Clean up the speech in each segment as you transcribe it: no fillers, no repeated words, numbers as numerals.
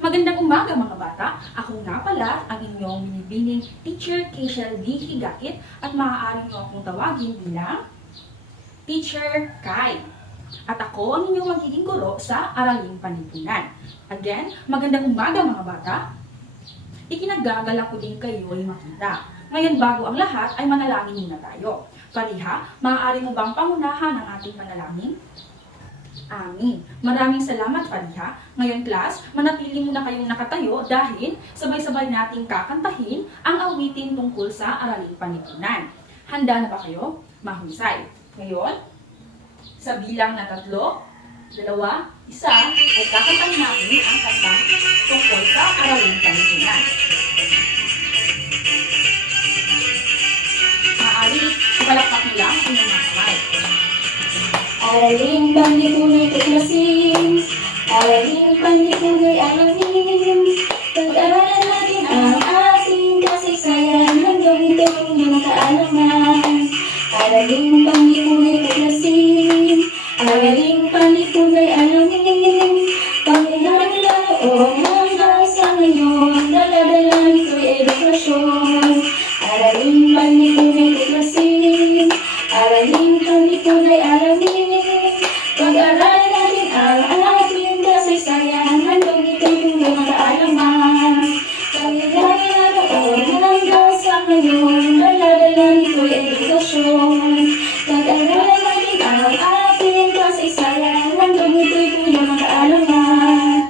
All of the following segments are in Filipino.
Magandang umaga mga bata. Ako nga pala ang inyong binibining Teacher Keishel D. Higakit at maaari niyo akong tawagin bilang Teacher Kai. At ako ang inyong magiging guro sa Araling Panlipunan. Again, magandang umaga mga bata. Ikinagagalak ko din kayo ay makita. Ngayon bago ang lahat ay manalangin muna tayo. Pariha, maaari mo bang pangunahan ang ating panalangin? Amin. Maraming salamat, Fariha. Ngayon, class, manatili muna kayong nakatayo dahil sabay-sabay nating kakantahin ang awitin tungkol sa Araling Panlipunan. Handa na ba kayo? Mahusay. Ngayon, sa bilang na 3, 2, 1, ay kakantahin natin ang kantang tungkol sa Araling Panlipunan. Maaari, ipalakpak nila ang inyong mga kamay. Araling Panlipunan tuklasin, Araling Panlipunan alamin. Pag-aralan natin ang ating kasaysayan hanggang itong mga kaalaman. Araling Panlipunan tuklasin, Araling Panlipunan alamin. Pangyayaring laloon hanggang sa ngayon, dala-dala nito'y edukasyon. Araling Panlipunan tuklasin, Araling Panlipunan alamin. Pag-aralan natin ang ating kasaysayan hanggang itong mga kaalaman. Pangyayaring laloon hanggang sa ngayon, dala-dala nito'y edukasyon. Pag-aralan natin ang ating kasaysayan hanggang itong mga kaalaman.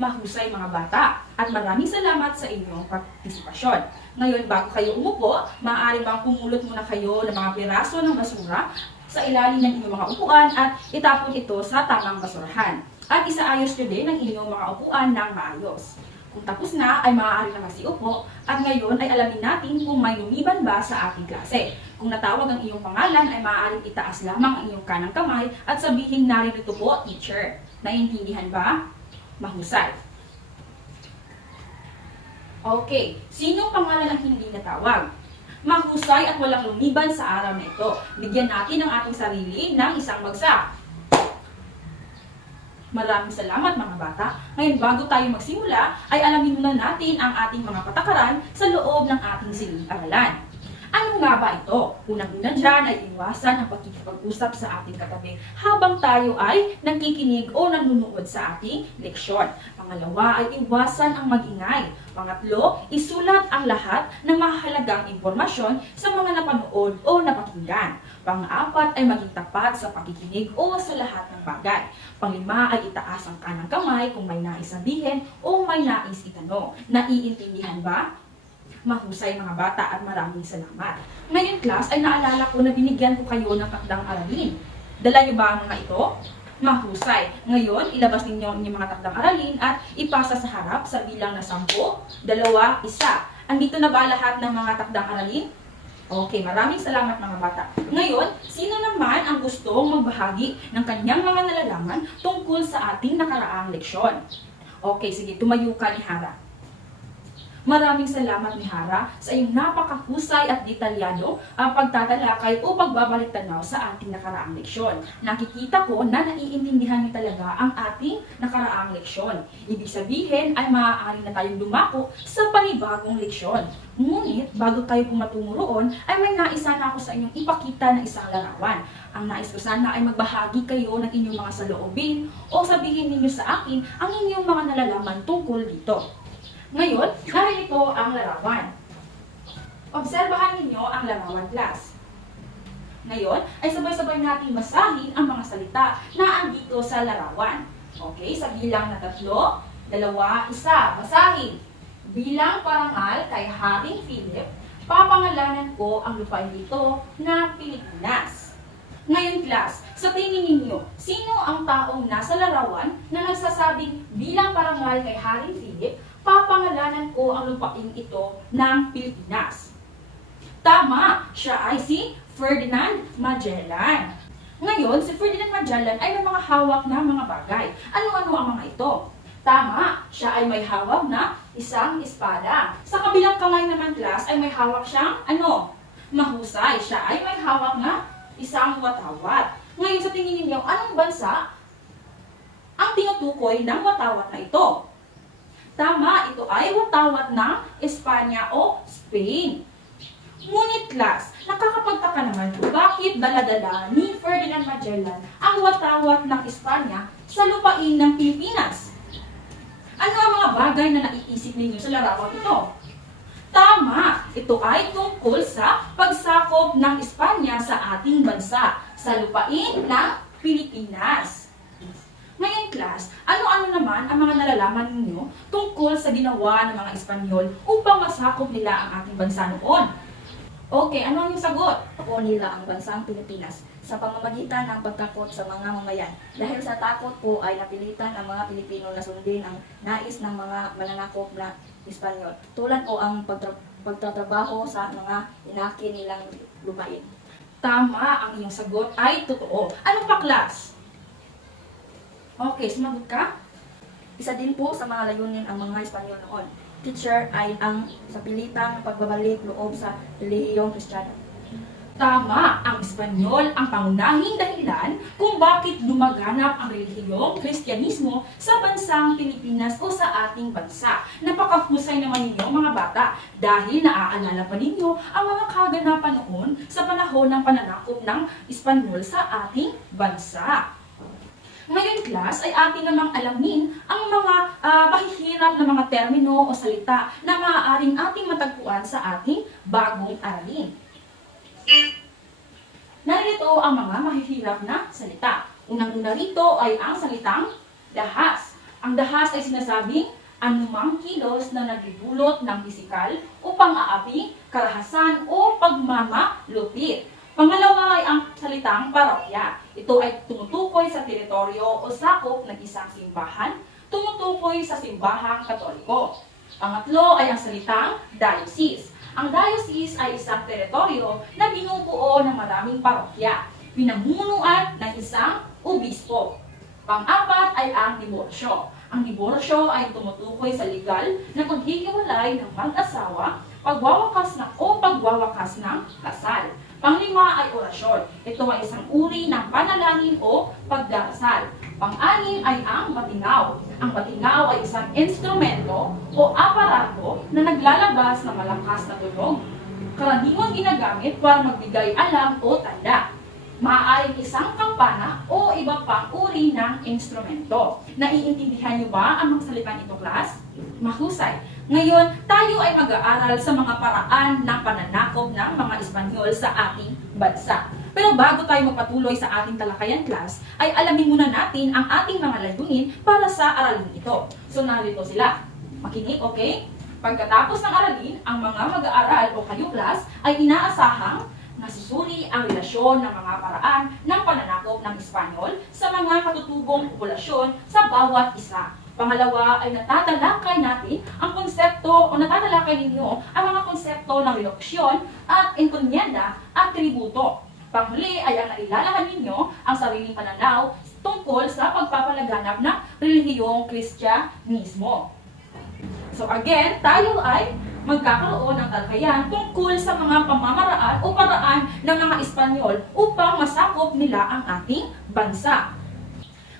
Mahusay mga bata at maraming salamat sa inyong partisipasyon. Ngayon, bago kayo umupo, maaari bang pumulot muna kayo ng mga piraso ng basura sa ilalim ng inyong mga upuan at itapon ito sa tamang basurahan. At isaayos nyo din ang inyong mga upuan ng maayos. Kung tapos na, ay maaari na masiupo at ngayon ay alamin natin kung may lumiban ba sa ating klase. Kung natawag ang iyong pangalan, ay maaaring itaas lamang ang iyong kanang kamay at sabihin narito po, teacher. Naiintindihan ba? Mahusay. Okay, sinong pangalan ang hindi natawag? Mahusay at walang lumiban sa araw na ito. Bigyan natin ang ating sarili ng isang bagsak. Maraming salamat mga bata. Ngayon bago tayo magsimula, ay alamin muna natin ang ating mga patakaran sa loob ng ating silid-aralan. Ano nga ba ito? Unang-una dyan ay iwasan ang pagkikipag-usap sa ating katabi habang tayo ay nakikinig o nanonood sa ating leksyon. Pangalawa ay iwasan ang magingay. Pangatlo, isulat ang lahat ng mahalagang impormasyon sa mga napanood o napakinggan. Pang-apat ay maging tapat sa pakikinig o sa lahat ng bagay. Panglima ay itaas ang kanang kamay kung may nais sabihin o may nais itanong. Naiintindihan ba? Mahusay mga bata at maraming salamat. Ngayon class ay naalala ko na binigyan ko kayo ng takdang aralin. Dala niyo ba ang mga ito? Mahusay. Ngayon, ilabas ninyo ang inyong mga takdang aralin at ipasa sa harap sa bilang na 10, 2, 1. Andito na ba lahat ng mga takdang aralin? Okay, maraming salamat mga bata. Ngayon, sino naman ang gustong magbahagi ng kanyang mga nalalaman tungkol sa ating nakaraang leksyon? Okay, sige, tumayo ka ni Hara. Maraming salamat ni Hara sa iyong napakahusay at detalyado ang pagtatalakay o pagbabalik tanaw sa ating nakaraang leksyon. Nakikita ko na naiintindihan niyo talaga ang ating nakaraang leksyon. Ibig sabihin ay maaari na tayong dumako sa panibagong leksyon. Ngunit bago tayo pumatungo roon ay may nais sana ako sa inyong ipakita na isang larawan. Ang nais ko sana ay magbahagi kayo ng inyong mga saloobin o sabihin ninyo sa akin ang inyong mga nalalaman tungkol dito. Ngayon, narito ang larawan. Obserbahan ninyo ang larawan class. Ngayon, ay sabay-sabay natin basahin ang mga salita na andito sa larawan. Okay, sa bilang na 3, 2, 1, basahin. Bilang parangal kay Haring Philip, papangalanan ko ang lupain dito na Pilipinas. Ngayon class, sa tingin ninyo, sino ang taong nasa larawan na nagsasabing bilang parangal kay Haring Philip, papangalanan ko ang lupain ito ng Pilipinas? Tama, siya ay si Ferdinand Magellan. Ngayon, si Ferdinand Magellan ay may mga hawak na mga bagay. Ano-ano ang mga ito? Tama, siya ay may hawak na isang espada. Sa kabilang kamay naman class ay may hawak siyang ano? Mahusay, siya ay may hawak na isang watawat. Ngayon sa tingin ninyo, anong bansa ang tinutukoy ng watawat na ito? Tama, ito ay watawat ng Espanya o Spain. Ngunit class, nakakapagtaka naman bakit dala-dala ni Ferdinand Magellan ang watawat ng Espanya sa lupain ng Pilipinas? Ano ang mga bagay na naiisip ninyo sa larawang ito? Tama, ito ay tungkol sa pagsakop ng Espanya sa ating bansa sa lupain ng Pilipinas. Ngayon class, ano-ano naman ang mga nalalaman ninyo tungkol sa ginawa ng mga Espanyol upang masakop nila ang ating bansa noon? Okay, ano ang iyong sagot? Po nila ang bansang Pilipinas sa pamamagitan ng pagtakot sa mga mamayan. Dahil sa takot po ay napilitan ang mga Pilipino na sundin ang nais ng mga mananakop na Espanyol. Tulad po ang pagtatrabaho sa mga inaki nilang lupain. Tama, ang iyong sagot ay totoo. Ano pa class? Okay, sumagot ka? Isa din po sa mga layunin ang mga Espanyol noon. Teacher ay ang sa pilitang pagbabalik loob sa relihiyong Kristiyano. Tama, ang Espanyol ang pangunahing dahilan kung bakit lumaganap ang relihiyong Kristyanismo sa bansang Pilipinas o sa ating bansa. Napakahusay naman ninyo mga bata dahil naaalala pa ninyo ang mga kaganapan noon sa panahon ng pananakop ng Espanyol sa ating bansa. Ngayon class ay atin namang alamin ang mga mahihirap na mga termino o salita na maaaring ating matagpuan sa ating bagong aralin. Narito ang mga mahihirap na salita. Unang-una rito ay ang salitang dahas. Ang dahas ay sinasabing anumang kilos na nagdudulot ng pisikal o pang-aapi, karahasan o pagmamalupit. Pangalawa ay ang salitang parokya. Ito ay tumutukoy sa teritoryo o sakop ng isang simbahan, tumutukoy sa simbahang katoliko. Pangatlo ay ang salitang diocese. Ang diocese ay isang teritoryo na binubuo ng maraming parokya, pinamunuan ng isang obispo. Pang-apat ay ang diborsyo. Ang diborsyo ay tumutukoy sa legal na paghihiwalay ng mag-asawa, pagwawakas ng kasal. Panglima ay orasyon. Ito ay isang uri ng panalangin o pagdarasal. Pang-anim ay ang batingaw. Ang batingaw ay isang instrumento o aparato na naglalabas ng malakas na tunog. Karaniwang ginagamit para magbigay alam o tanda. Maaaring isang kampana o iba pang uri ng instrumento. Naiintindihan niyo ba ang mga salitang ito, class? Mahusay. Ngayon, tayo ay mag-aaral sa mga paraan ng pananakop ng mga Espanyol sa ating bansa. Pero bago tayo magpatuloy sa ating talakayan class, ay alamin muna natin ang ating mga layunin para sa aralin ito. So narito sila. Makinig, okay? Pagkatapos ng aralin, ang mga mag-aaral o kayo class ay inaasahang nasusuri ang relasyon ng mga paraan ng pananakop ng Espanyol sa mga katutubong populasyon sa bawat isa. Pangalawa ay natatalakay natin ang konsepto o natatalakay ninyo ang mga konsepto ng reduksyon at enkomyenda at tributo. Panghuli ay ang nailalahan ninyo ang sariling pananaw tungkol sa pagpapalaganap ng relihiyong Kristyanismo. So again, tayo ay magkakaroon ng talakayan tungkol sa mga pamamaraan o paraan ng mga Espanyol upang masakop nila ang ating bansa.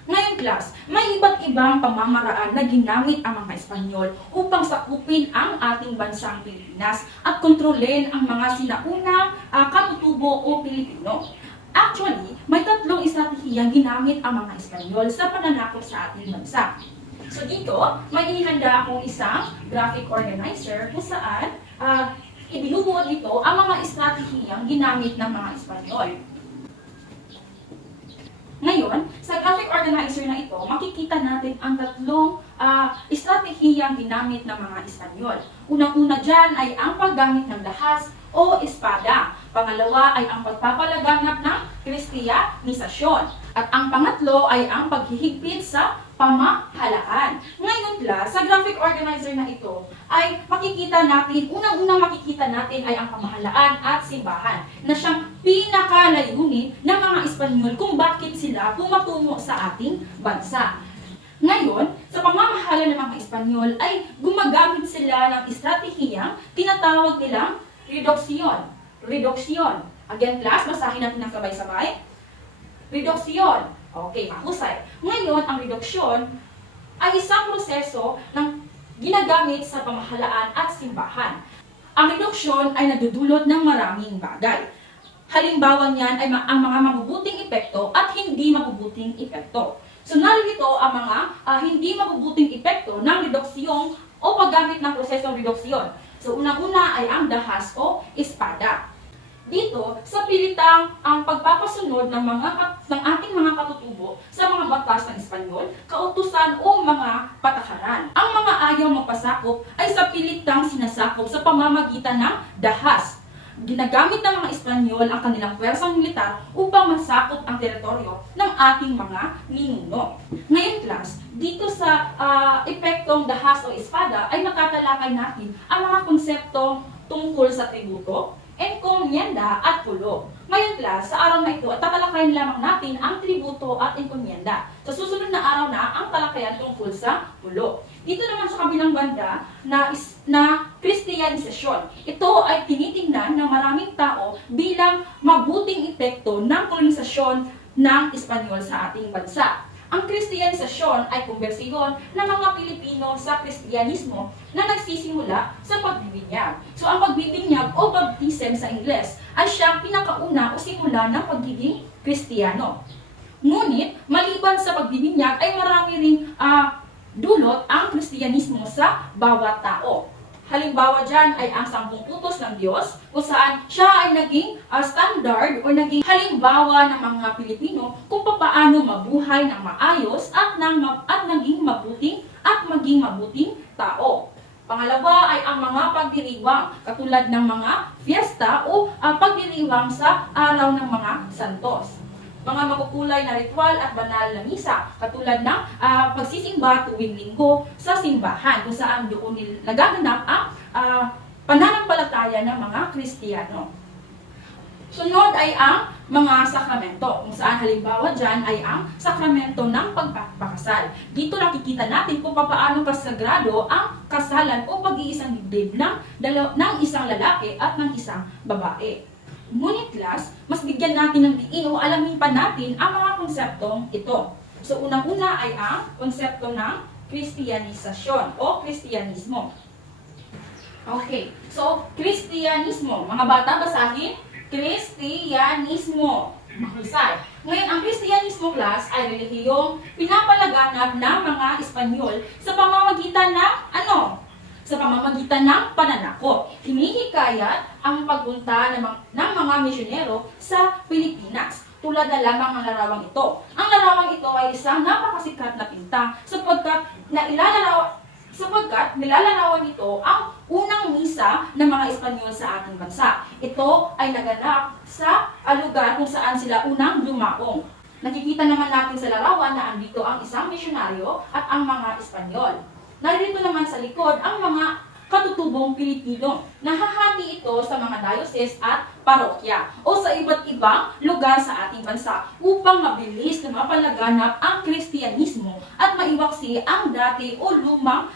Ngayon class, may iba't ibang pamamaraan na ginamit ang mga Espanyol upang sakupin ang ating bansang Pilipinas at kontrolin ang mga sinaunang katutubo o Pilipino. Actually, may tatlong estratehiyang ginamit ang mga Espanyol sa pananakop sa ating bansa. So dito, may inihanda akong isang graphic organizer kung saan ibinubuo dito ang mga estratehiyang ginamit ng mga Espanyol. Ngayon, sa graphic organizer na ito, makikita natin ang tatlong estratehiyang ginamit ng mga Espanyol. Unang-una dyan ay ang paggamit ng dahas o espada. Pangalawa ay ang pagpapalaganap ng Kristiyanisasyon. At ang pangatlo ay ang paghihigpit sa pamahalaan. Ngayon class, sa graphic organizer na ito ay makikita natin, unang-unang makikita natin ay ang pamahalaan at simbahan na siyang pinakalayunin ng mga Espanyol kung bakit sila pumatungo sa ating bansa. Ngayon, sa pamamahala ng mga Espanyol ay gumagamit sila ng estratehiyang tinatawag nilang reduksyon. Reduksyon. Again class, basahin natin ng sabay-sabay. Reduksyon. Okay, mahusay. Ngayon, ang reduksyon ay isang proseso ng ginagamit sa pamahalaan at simbahan. Ang reduksyon ay nadudulot ng maraming bagay. Halimbawa niyan ay ang mga mabubuting epekto at hindi mabubuting epekto. So narito ang mga hindi mabubuting epekto ng reduksyon o paggamit ng prosesong reduksyon. So unang-una ay ang dahas o espada. Dito, sa pilitang ang pagpapasunod ng ating mga katutubo sa mga batas ng Espanyol, kautusan o mga patakaran. Ang mga ayaw magpasakop ay sa pilitang sinasakop sa pamamagitan ng dahas. Ginagamit ng mga Espanyol ang kanilang pwersang militar upang masakop ang teritoryo ng ating mga ninuno. Ngayon class, dito sa epektong dahas o espada ay matatalakay natin ang mga konseptong tungkol sa tributo, encomienda at pulo. Ngayon class, sa araw na ito at tatalakayin lamang natin ang tributo at encomienda. Sa susunod na araw na ang talakayan tungkol sa pulo. Dito naman sa kabilang banda na Kristiyanisasyon. Ito ay tinitingnan ng maraming tao bilang mabuting epekto ng kolonisasyon ng Espanyol sa ating bansa. Ang Kristiyanisasyon ay kumbersyon ng mga Pilipino sa Kristiyanismo na nagsisimula sa pagbibinyag. So ang pagbibinyag o baptism sa Ingles ay siyang pinakauna o simula ng pagiging Kristiyano. Ngunit, maliban sa pagbibinyag ay marami ring dulot ang Kristiyanismo sa bawat tao. Halimbawa dyan ay ang 10 utos ng Diyos kung saan siya ay naging standard o naging halimbawa ng mga Pilipino kung paano mabuhay ng maayos at maging mabuting tao. Pangalawa ay ang mga pagdiriwang katulad ng mga fiesta o pagdiriwang sa araw ng mga santos. Mga makukulay na ritual at banal na misa, katulad ng pagsisimba tuwing linggo sa simbahan, kung saan doon nagaganap ang pananampalataya ng mga Kristiyano. Sunod ay ang mga sakramento, kung saan halimbawa dyan ay ang sakramento ng pagpapakasal. Dito nakikita natin kung paano kasagrado ang kasalan o pag-iisang dibdib ng isang lalaki at ng isang babae. Ngunit class, mas bigyan natin ng diin o alamin pa natin ang mga konseptong ito. So unang-una ay ang konsepto ng Kristiyanisasyon o Kristiyanismo. Okay, so Kristiyanismo. Mga bata, basahin. Kristiyanismo. Mahusay. Ngayon, ang Kristiyanismo class ay relihiyong pinapalaganap ng mga Espanyol sa pamamagitan ng sa pamamagitan ng pananakop. Hinihikayat ang pagpunta ng mga misyonero sa Pilipinas. Tulad na lamang ang larawang ito. Ang larawang ito ay isang napakasikat na pinta sapagkat nilalarawan ito ang unang misa ng mga Espanyol sa ating bansa. Ito ay naganap sa lugar kung saan sila unang dumaong. Nakikita naman natin sa larawan na andito ang isang misyonaryo at ang mga Espanyol. Narito naman sa likod ang mga katutubong Pilipino. Nahahati ito sa mga diocese at parokya o sa iba't ibang lugar sa ating bansa upang mabilis na mapalaganap ang Kristiyanismo at maiwaksi ang dati o lumang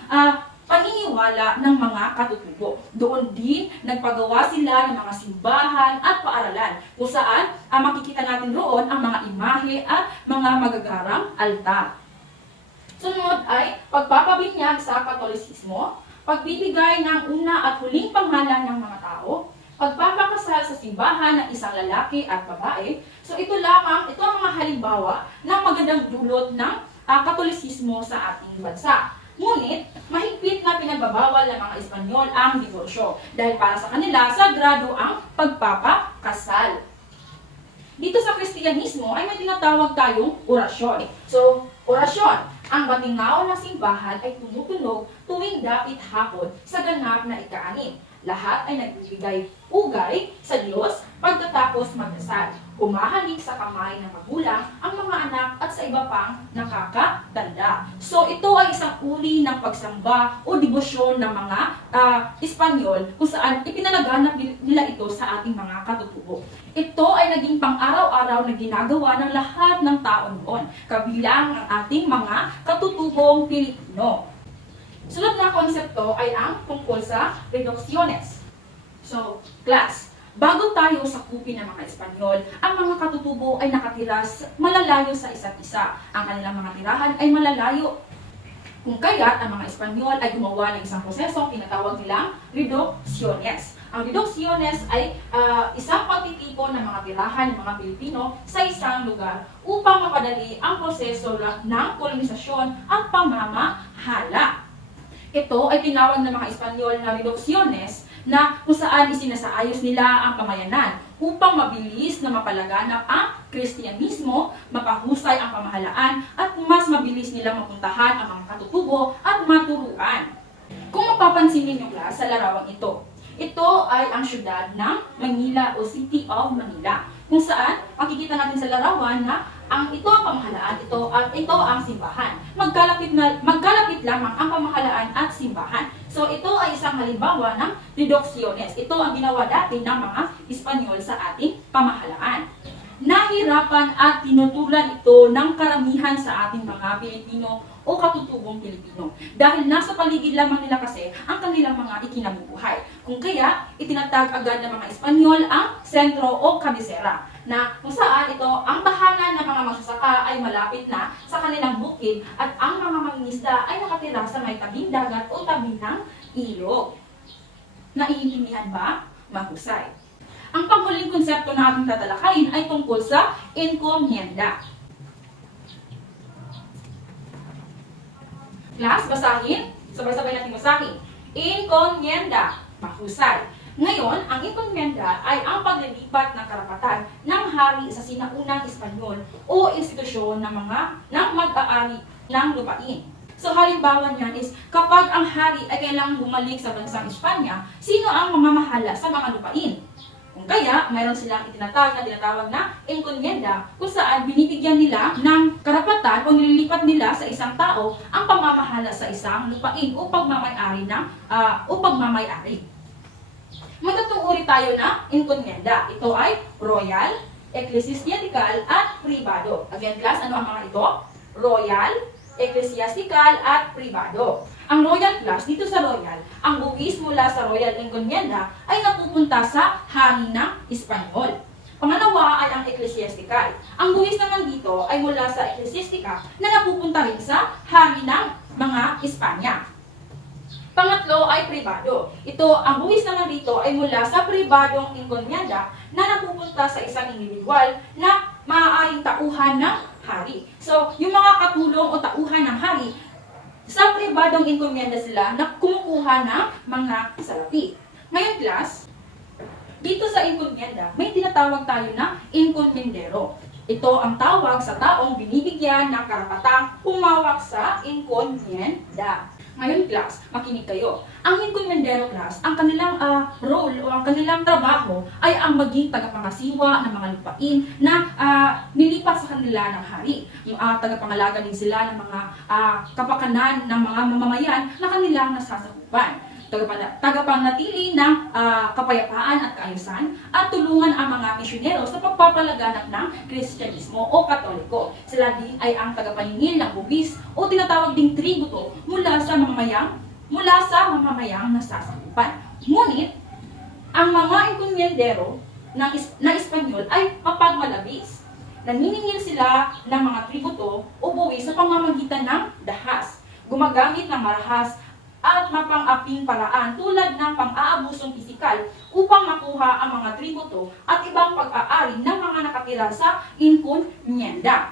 paniniwala ng mga katutubo. Doon din nagpagawa sila ng mga simbahan at paaralan kung saan makikita natin roon ang mga imahe at mga magagarang altar. Sunod ay pagpapabinyag sa Katolisismo, pagbibigay ng una at huling pangalan ng mga tao, pagpapakasal sa simbahan ng isang lalaki at babae. So ito ang mga halimbawa ng magandang dulot ng Katolisismo sa ating bansa. Ngunit, mahigpit na pinagbabawal ng mga Espanyol ang diborsyo dahil para sa kanila, sagrado ang pagpapakasal. Dito sa Kristiyanismo ay may tinatawag tayong orasyon. So, orasyon. Ang batingaw ng simbahan ay tumutunog tuwing dapit hapon sa ganap na ika-6. Lahat ay nagbibigay ugay sa Diyos pagkatapos magdasal. Humahalik sa kamay ng magulang ang mga anak at sa iba pang nakakatanda. So ito ay isang uri ng pagsamba o debosyon ng mga Espanyol kung saan ipinalaganap nila ito sa ating mga katutubo. Ito ay naging pang-araw-araw na ginagawa ng lahat ng tao noon, kabilang ang ating mga katutubong Pilipino. Sunod na konsepto ay ang tungkol sa reducciones. So, class, bago tayo sakupin ng mga Espanyol, ang mga katutubo ay nakatira malalayo sa isa't isa. Ang kanilang mga tirahan ay malalayo. Kung kaya't ang mga Espanyol ay gumawa ng isang proseso tinatawag nilang reducciones. Ang reducciones ay isang pagtitipon ng mga tirahan ng mga Pilipino sa isang lugar upang mapadali ang proseso ng kolonisasyon at pamamahala. Ito ay tinawag ng mga Espanyol na reducciones na kung saan isinasaayos nila ang pamayanan upang mabilis na mapalaganap ang Kristyanismo, mapahusay ang pamahalaan at mas mabilis nilang mapuntahan ang mga katutubo at maturuan. Kung mapapansin ninyo class sa larawang ito ay ang syudad ng Manila o City of Manila, kung saan makikita natin sa larawan na ito ang pamahalaan, ito ang simbahan. Magkalapit lamang ang pamahalaan at simbahan. So ito ay isang halimbawa ng reducciones. Ito ang ginawa dati ng mga Espanyol sa ating pamahalaan. Nahirapan at tinutulan ito ng karamihan sa ating mga Pilipino o katutubong Pilipino. Dahil nasa paligid lamang nila kasi ang kanilang mga ikinabubuhay. Kung kaya, itinatag agad ng mga Espanyol ang sentro o kabisera, na kung saan ito ang tahanan ng mga magsasaka ay malapit na sa kanilang bukid at ang mga mangingisda ay nakatira sa may tabing dagat o tabi ng ilog. Naiintindihan ba? Mahusay. Ang panghuling konsepto na ating tatalakayin ay tungkol sa encomienda. Class, basahin. Sabay-sabay natin basahin. Encomienda. Mahusay. Ngayon, ang encomienda ay ang paglilipat ng karapatan ng hari sa sinaunang Espanyol o institusyon ng mag-aari ng lupain. So, halimbawa niyan is, kapag ang hari ay kailangang bumalik sa bansang Espanya, sino ang mamamahala sa mga lupain? Kung kaya, mayroon silang tinatawag na encomienda, kung saan binibigyan nila ng karapatan o nililipat nila sa isang tao ang pamamahala sa isang lupain o pagmamayari Magtatong uri tayo na encomienda. Ito ay royal, ecclesiastical, at privado. Again class, ano ang mga ito? Royal, ecclesiastical, at privado. Ang royal class, dito sa royal, ang buwis mula sa royal encomienda ay napupunta sa hari ng Espanyol. Pangalawa ay ang ecclesiastical. Ang buwis naman dito ay mula sa ecclesiastica na napupunta rin sa hari ng mga Espanya. Pangatlo ay privado. Ang buwis naman dito ay mula sa pribadong encomienda na napupunta sa isang individual na maaaring tauhan ng hari. So, yung mga katulong o tauhan ng hari, sa pribadong encomienda sila na kumukuha ng mga salapi. Ngayon class, dito sa encomienda, may tinatawag tayo na encomendero. Ito ang tawag sa taong binibigyan ng karapatang humawak sa encomienda. Ngayon class, makinig kayo. Ang encomiendero class, ang kanilang role o ang kanilang trabaho ay ang maging tagapangasiwa ng mga lupain na nilipat sa kanila ng hari. Tagapangalaga din sila ng mga kapakanan ng mga mamamayan na kanilang nasasakupan. Tagapanatili ng kapayapaan at kaayusan at tulungan ang mga misyonero sa pagpapalaganap ng Kristyanismo o Katoliko. Sila din ay ang tagapaningil ng buwis o tinatawag ding tributo mula sa mamamayang nasasakupan. Ngunit, ang mga encomiendero na Espanyol ay mapagmalabis. Naniningil sila ng mga tributo o buwis sa pamamagitan ng dahas, gumagamit ng marahas at mapang-aping paraan tulad ng pang-aabusong pisikal upang makuha ang mga tributo at ibang pag-aari ng mga nakatira sa encomienda.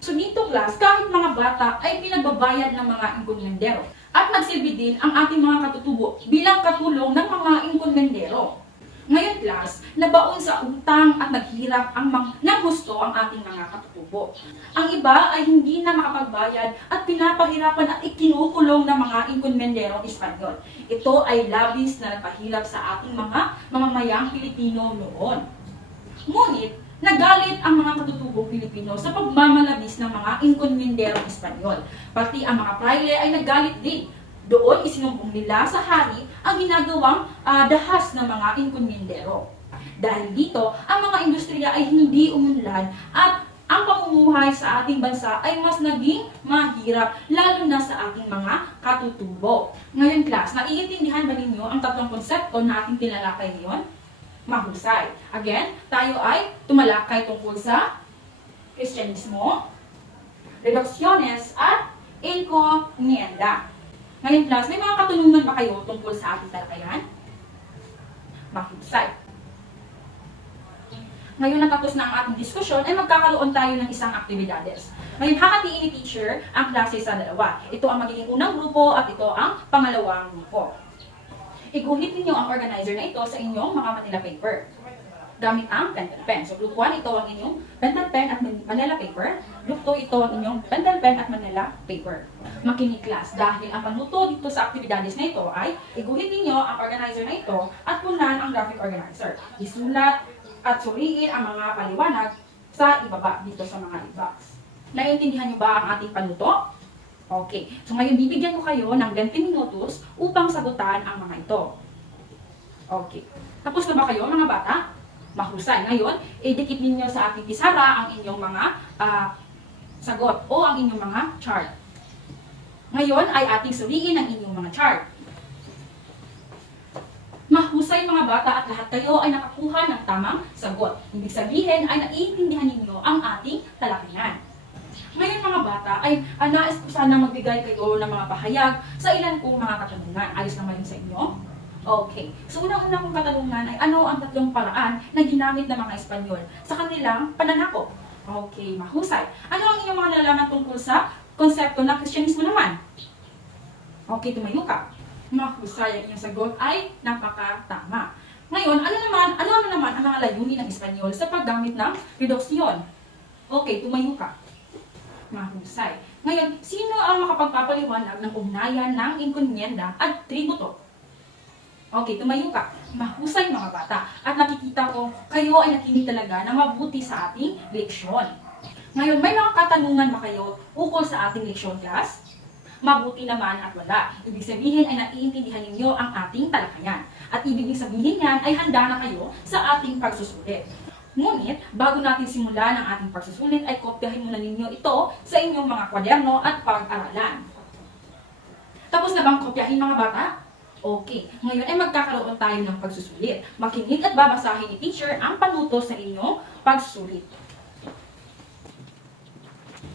So dito class, kahit mga bata ay pinagbabayad ng mga encomiendero at nagsilbi din ang ating mga katutubo bilang katulong ng mga encomiendero. Ngayon class, nabaon sa utang at naghirap ng husto ang ating mga katutubo. Ang iba ay hindi na makapagbayad at pinapahirapan at ikinukulong ng mga encomienderong Espanyol. Ito ay labis na nagpahirap sa ating mga mamamayang Pilipino noon. Ngunit, nagalit ang mga katutubong Pilipino sa pagmamalabis ng mga encomienderong Espanyol. Pati ang mga praile ay nagalit din. Doon isinumbong nila sa hari ang ginagawang dahas ng mga encomiendero. Dahil dito, ang mga industriya ay hindi umunlad at ang pamumuhay sa ating bansa ay mas naging mahirap, lalo na sa ating mga katutubo. Ngayon class, naiintindihan ba ninyo ang tatlong konsepto na ating tinalakay ngayon? Mahusay. Again, tayo ay tumalakay tungkol sa Kristyanismo, reducciones, at encomienda. Ngayon class, may mga katanungan ba kayo tungkol sa ating talakayan? Mahusay. Ngayon natapos na ang ating diskusyon, ay magkakaroon tayo ng isang aktibidades. Ngayon, hahatiin ni teacher ang klase sa dalawa. Ito ang magiging unang grupo at ito ang pangalawang grupo. Iguhit ninyo ang organizer na ito sa inyong mga Manila paper gamit ang pentel pen. So, group 1, ito ang inyong pentel pen at Manila paper. Group 2, ito ang inyong pentel pen at Manila paper. Makinig class, dahil ang pagluto dito sa aktibidades na ito ay iguhit ninyo ang organizer na ito at punan ang graphic organizer. Isulat at suriin ang mga paliwanag sa ibaba dito sa mga e-box. Naiintindihan niyo ba ang ating panuto? Okay. So ngayon bibigyan ko kayo ng 20 minutos upang sagutan ang mga ito. Okay. Tapos na ba kayo mga bata? Mahusay. Ngayon, idikit ninyo sa ating pisara ang inyong mga sagot o ang inyong mga chart. Ngayon ay ating suriin ang inyong mga chart. Mahusay mga bata at lahat kayo ay nakakuha ng tamang sagot. Ibig sabihin ay naiintindihan ninyo ang ating talakayan. Ngayon mga bata ay nais ko sana magbigay kayo ng mga pahayag sa ilan kong mga katanungan. Ayos naman yun sa inyo? Okay. So unang-una kong katanungan ay ano ang tatlong paraan na ginamit ng mga Espanyol sa kanilang pananakop? Okay, mahusay. Ano ang inyong mga nalalaman tungkol sa konsepto ng Kristyanismo naman? Okay, tumayo ka. Mahusay ang inyong sagot ay napakatama. Ngayon, ano naman ang mga layunin ng Espanyol sa paggamit ng reduksyon? Okay, tumayo ka. Mahusay. Ngayon, sino ang makapagpapaliwanag ng ugnayan ng encomienda at tributo? Okay, tumayo ka. Mahusay mga bata. At nakikita ko, kayo ay nakinig talaga na mabuti sa ating leksyon. Ngayon, may mga katanungan ba kayo ukol sa ating leksyon, class? Mabuti naman at wala. Ibig sabihin ay naiintindihan ninyo ang ating talakayan. At ibig sabihin yan ay handa na kayo sa ating pagsusulit. Ngunit, bago natin simulan ang ating pagsusulit, ay kopyahin muna ninyo ito sa inyong mga kwaderno at pag-aralan. Tapos na bang kopyahin mga bata? Okay. Ngayon ay magkakaroon tayo ng pagsusulit. Makinig at babasahin ni teacher ang panuto sa inyong pagsusulit.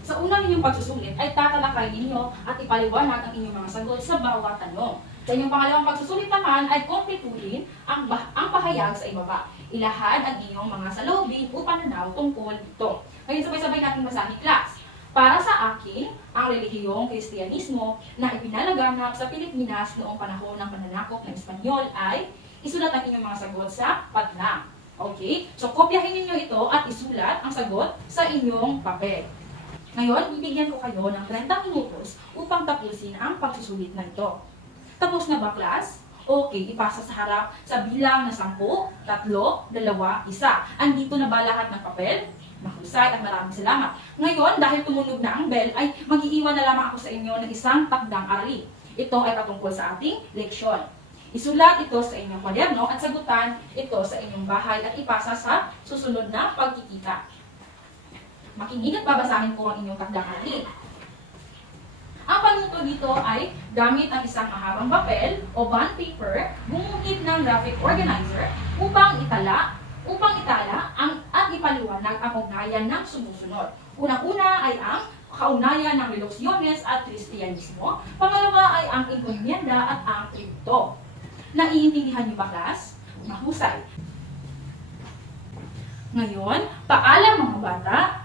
Sa unang inyong pagsusulit ay tatalakay ninyo at ipaliwanag ang inyong mga sagot sa bawat tanong. Sa inyong pangalawang pagsusulit naman ay kumpletuhin ang pahayag sa ibaba. Ilahad ang inyong mga salubin o pananaw tungkol dito. Ngayon sabay-sabay natin basahin class. Para sa akin, ang relihiyong Kristyanismo na ipinalaganap sa Pilipinas noong panahon ng pananakop ng Espanyol ay isulat ang inyong mga sagot sa padlang. Okay? So, kopyahin ninyo ito at isulat ang sagot sa inyong papel. Ngayon, bibigyan ko kayo ng 30 minutos upang tapusin ang pagsusulit na ito. Tapos na ba, class? Okay, ipasa sa harap sa bilang na 10, 3, 2, 1. Andito na ba lahat ng papel? Mahusay at maraming salamat. Ngayon, dahil tumunog na ang bell, ay mag-iiwan na lamang ako sa inyo ng isang takdang aralin. Ito ay patungkol sa ating leksyon. Isulat ito sa inyong kwaderno at sagutan ito sa inyong bahay at ipasa sa susunod na pagkikita. Makinig at babasahin ko ang inyong takdang aralin. Ang panuto dito ay gamit ang isang mahabang papel o bond paper, gumuhit ng graphic organizer upang itala at ipaliwanag ang ugnayan ng sumusunod. Unang-una ay ang kaugnayan ng reduksiones at Kristyanismo. Pangalawa ay ang encomienda at ang tributo. Naiintindihan niyo ba, class? Mahusay. Ngayon, paalam mga bata.